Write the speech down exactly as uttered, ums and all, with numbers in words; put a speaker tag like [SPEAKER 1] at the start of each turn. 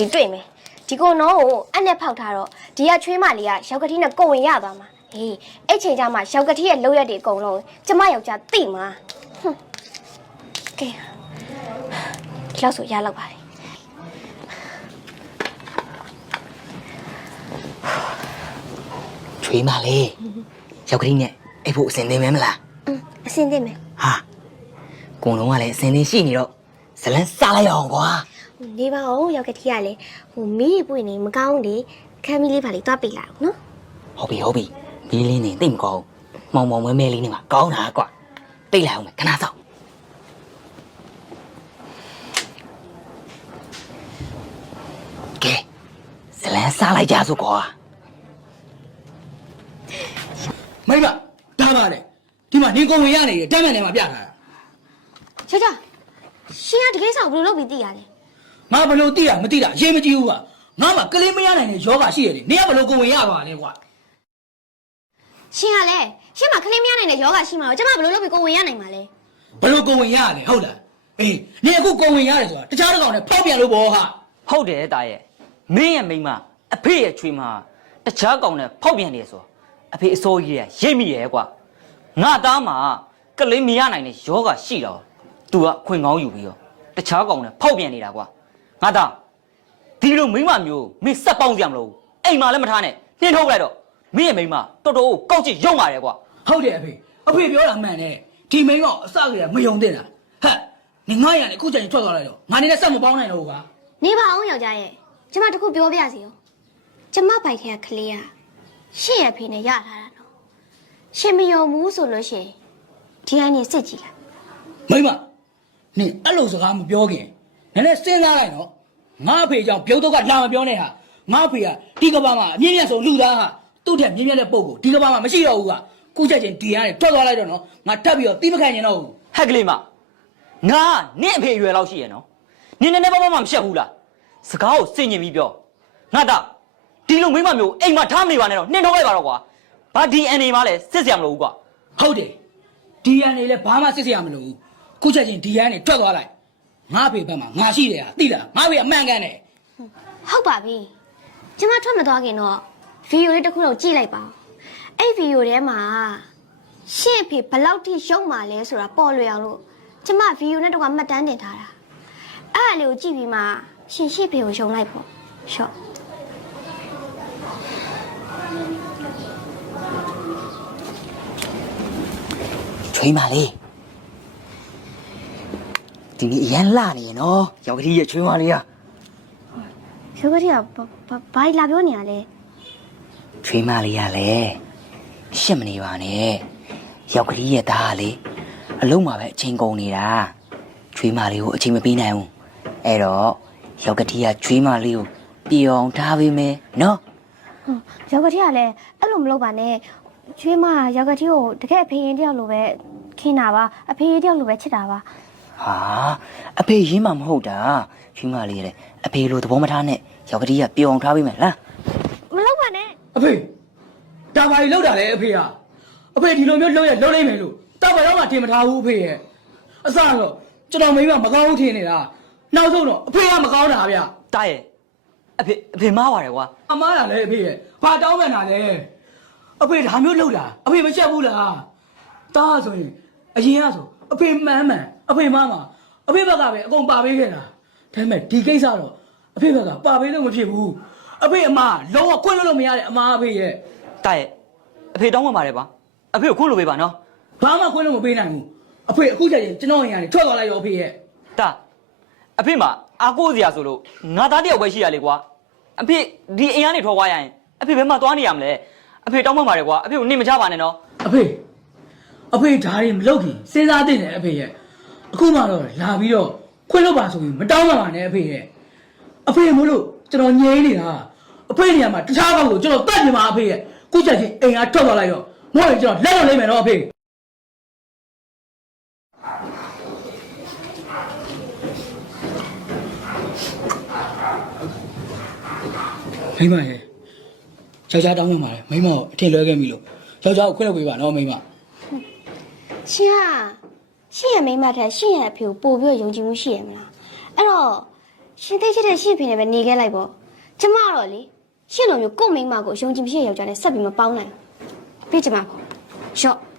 [SPEAKER 1] ဒီတွေ့မယ်ဒီကိုနောကိုအနဲ့ဖောက်ထားတော့ဒီကချွေးမလေးကရောက်ကတိနဲ့ကိုဝင်ရသွားမှာဟေးအဲ့ချိန်ကျမှရောက်ကတိရဲ့လောက်ရက်တွေအကုန်လုံးကျမယောက်ျားသိမှာဟွန်းကဲဒီလောက်ဆိုရလောက်ပါလေ
[SPEAKER 2] ချွေးမလေးရောက်ကတိနဲ့အဲ့ဖို့အစင်သင်းမဲမလား
[SPEAKER 1] အစင်သင်းမယ်
[SPEAKER 2] ဟာကိုလုံးကလည်းအစင်သင်းရှိနေတော့ဇလန်းစားလိုက်အောင်ကွာ
[SPEAKER 1] နေပါဦးရောက်ကတိကလည်းဟိုမီးပွင့်နေမကောင်းလေခမ်းမီးလေးပါလေးတွားပေးလိုက်အောင်နော်
[SPEAKER 2] ဟုတ်ပြီဟုတ်ပြီမီးလေးနေသိမကောင်းမောင်မောင်မဲမဲလေးနေမှာကောင်းတာကွာတိတ်လိုက်အောင်မယ်ခဏစောင့်ကဲဇလန်းစားလိုက်ကြစို့ကွာ
[SPEAKER 3] မိမဒါပါလေဒီမှာနေကုန်ဝင်ရနေတယ်တမ်းမှန်တယ်မှာပြထားတာ
[SPEAKER 1] ချာချာရှင်ကတကယ်ဆောင်ဘယ်လိုလုပ်ပြီးသိရလဲ
[SPEAKER 3] ငါဘယ်လိုသိတာမသိတာရေးမကြည့်ဘူးကငါမှကလေးမရနိုင်တဲ့ယောဂရှိရတယ်နေကဘယ်လိုကုန်ဝင်ရသွားလဲကွာ
[SPEAKER 1] ရှင်ကလည်းရှင်မှာကလေးမရနိုင်တဲ့ယောဂရှိမှာတော့ကျမဘယ်လိုလုပ်ပြီးကိုဝင်ရနိုင်မှာလဲ
[SPEAKER 3] ဘယ်လိုကုန်ဝင်ရလဲဟုတ်လားအေးနေအခုကုန်ဝင်ရတယ်ဆိုတာတခြားတစ်ကောင်နဲ့ဖောက်ပြန်လို့ပေါ့ဟာ
[SPEAKER 2] ဟုတ်တယ်တာရဲ့မင်းရဲ့မိန်းမအဖေရဲ့ချွေးမတခြားကောင်နဲ့ဖောက်ပြန်နေဆိုအဖေအစိုးရရိတ်မိရဲ့ကွာငါသားမှာကလေးမရနိုင်တဲ့ယောဂရှိတော့သူကခွင်ကောင်းယူပြီးတော့တခြားကောင်နဲ့ဖောက်ပြန်နေတာကွာငါသားဒီလိုမိန်းမမျိုးမင်းစက်ပေါင်းစရာမလိုဘူးအိမ်မှာလည်းမထားနဲ့နှင်းထုတ်လိုက်တော့မင်းရဲ့မိန်းမတော်တော်ကောက်ချစ်ရုံပါတယ်ကွာ
[SPEAKER 3] ဟုတ်တယ်အဖေအဖေပြောတာမှန်တယ်ဒီမိန်းကအစကတည်းကမယုံသင့်တာဟဲ့နေငါရနေအခုချိန်ထွက်သွားလိုက်တော့ငါနေနဲ့စက်မပေါင်းနိုင်တော့ဘူး
[SPEAKER 1] ကနေပါအောင်ယောက်ျားရဲ့ကျမတခုပြောပြစီရောကျမပိုက်ထဲကကလေးကရှင့်ရဲ့ဖေနဲ့ရထားတာနော်ရှင်မယုံဘူးဆိုလို့ရှိရင်ဒီအိုင်းနေစစ်ကြည့်လိုက်
[SPEAKER 3] မိမနေအဲ့လိုစကားမပြောခင်နည်းနည်းစဉ်းစားလိုက်နော်ငါအဖေကြောင့်ပြုတ်တော့ကလာမပြောနဲ့ဟာငါအဖေကဒီကဘာမှာအမြင့်မြတ်ဆုံးလူသားဟာသူ့ထက်မြင့်မြတ်တဲ့ပုံကိုဒီကဘာမှာမရှိတော့ဘူးကကုချက်ချင်းဒီကနေထွက်သွားလိုက်တော့နော်ငါထပ်ပြီးတော့တီးမခံကျင်တော့ဘူး
[SPEAKER 2] ဟက်ကလေးမငါနင့်အဖေအရွယ်လောက်ရှိရနော်နင်းနည်းနည်းပါးပါးမှမရှက်ဘူးလားစကားကိုစင်ញင်ပြီးပြောငါတော့ဒီလိုမိမမျိုးအိမ်မှာထားမနေပါနဲ့တော့နှင်းထုတ်လိုက်ပါတော့ကွာဘာဒီအန်နေမှလည်းစစ်စရာမလိုဘူးကွာ
[SPEAKER 3] ဟုတ်တယ်ဒီအန်နေလည်းဘာမှစစ်စရာမလိုဘူးခုချက်ချင်းဒီကနေထွက်သွားလိုက်ငါ့ဖေဘက်မှာငါရှိတယ်ဟာသိလားငါ့ဖေအမှန်ကန်တယ်
[SPEAKER 1] ဟုတ်ပါပြီကျမထွက်မသွားခင်တော့ဗီဒီယိုလေးတစ်ခုတော့ကြည့်လိုက်ပါအဲ့ဗီဒီယိုထဲမှာရှင့်အဖေဘလောက်ထိရုံမာလဲဆိုတာပေါ်လွယ်အောင်လို့ကျမဗီဒီယိုနဲ့တော့မှတ်တမ်းတင်ထားတာအဲ့အလေးကိုကြည့်ပြီးမှရှင်ရှင့်ဖေကိုယုံလိုက်ပေါ့ရှော့
[SPEAKER 2] ချွေးမလေးဒီနေ့အရန်လာနေရနော်ရောက်ကတိရဲ့ချွေးမလေးอ่ะ
[SPEAKER 1] ရောက်ကတိကဘာလာပြောနေရလဲ
[SPEAKER 2] ချွေးမလေးရလဲရှစ်မနေပါနဲ့ရောက်ကတိရဲ့သားကလေအလုံးမှာပဲအချိန်ကုန်နေတာချွေးမလေးကိုအချိန်မပေးနိုင်ဘူးအဲ့တော့ရောက်ကတိကချွေးမလေးကိုပြောင်းထားပေးမယ်နော်
[SPEAKER 1] ရောက်ကတိကလည်းအဲ့လိုမလုပ်ပါနဲ့ချွေးမရောက်ကတိကိုတကယ်အဖေရင်တယောက်လိုပဲခင်းတာပါအဖေရင်တယောက်လိုပဲချစ်တာပါ
[SPEAKER 2] ဟာအဖေရင်းမှမဟုတ်တာချွေးမလေးလေအဖေလိုသဘောမထားနဲ့ရောက်ကတိကပြောင်းထားပေးမယ်လား
[SPEAKER 1] မလုပ်ပါနဲ့
[SPEAKER 3] အဖေဒါပါကြီးလောက်တာလေအဖေဟာအဖေဒီလိုမျိုးလုပ်ရလုပ်လိုက်မယ်လို့တောက်ပါတော့မှထင်မထားဘူးအဖေရဲ့အစတော့ကျွန်တော်မိမမကောင်းဘူးထင်နေတာနောက်ဆုံးတော့အဖေကမကောင်းတာဗျ
[SPEAKER 2] တားရဲ့အဖေအဖေမားပါတယ်ကွာ
[SPEAKER 3] အမားတာလေအဖေရဲ့ဘာတောင်းမှန်းတာလဲအဖေဒါမျိုးလုပ်တာအဖေမချက်ဘူးလားတားဆိုရင်အရင်ကဆိုအဖေမှန်းမှန်အဖေမမအဖေဘက်ကပဲအကုန်ပါပေးခဲ့တာဒါပေမဲ့ဒီကိစ္စတော့အဖေဘက်ကပါပေးလို့မဖြစ်ဘူးအဖေအမလုံးဝခွင့်လို့လို့မရတဲ့အမအဖေရဲ့
[SPEAKER 2] တားရဲ့အဖေတောင်းမှပါတယ်ကွာအဖေကိုခွင့်လို့ပေးပါနော်
[SPEAKER 3] ဘာမှခွင့်လို့မပေးနိုင်ဘူးအဖေအခုချက်ချင်းကျွန်တော်ရင်ကနေထွက်သွားလိုက်ရောအဖေရဲ့
[SPEAKER 2] တားအဖေမှာအားကိုးစရာဆိုလို့ငါသားတယောက်ပဲရှိရလေကွာအဖေဒီအိမ်ကနေထွက်သွားရရင်အဖေဘယ်မှာသွားနေရမလဲအဖေတောင်းမှပါတယ်ကွာအဖေကိုနေမချပါနဲ့နော်
[SPEAKER 3] အဖေအဖေဓာရီမလုပ်ခင်စဉ်းစားသင့်တယ်အဖေရဲ့အခုမှတော့လာပြီးတော့ခွင့်လို့ပါဆိုရင်မတောင်းမှပါနဲ့အဖေရဲ့အဖေမို့လို့ကျွန်တော်ငြိမ်းနေတာအဖေနေရာမှာတခြားကောက်ကိုကျွန်တော်တတ်ပြမှာအဖေရဲ့ခုချက်ချင်းအိမ်ကထွက်သွားလိုက်တော့မဟုတ်ရင်ကျွန်တော်လက်တော့လိမ့်မယ်နော်အဖေမိမရဲ့ယောက်ျားတောင်းမှမှာလေမိမကိုအထင်လွဲခဲ့ပြီလို့ယောက်ျားကိုခွင့်လုပ်ပေးပါနော်မိမ
[SPEAKER 1] ရှင်ကရှင်ရဲ့မိမထက်ရှင်ရဲ့အဖေကိုပို့ပြီးယုံကြည်မှုရှိရမလားအဲ့တော့ရှင်သိချစ်တဲ့ရှင့်ဖေနဲ့ပဲနေခဲ့လိုက်ပေါ့ကျမတော့လေရှင့်လိုမျိုးကို့မိန်းမကိုယုံကြည်မရှိတဲ့ယောက်ျားနဲ့ဆက်ပြီးမပေါင်းနိုင်ဘူးပြစ်ကျမပေါ့ရှော့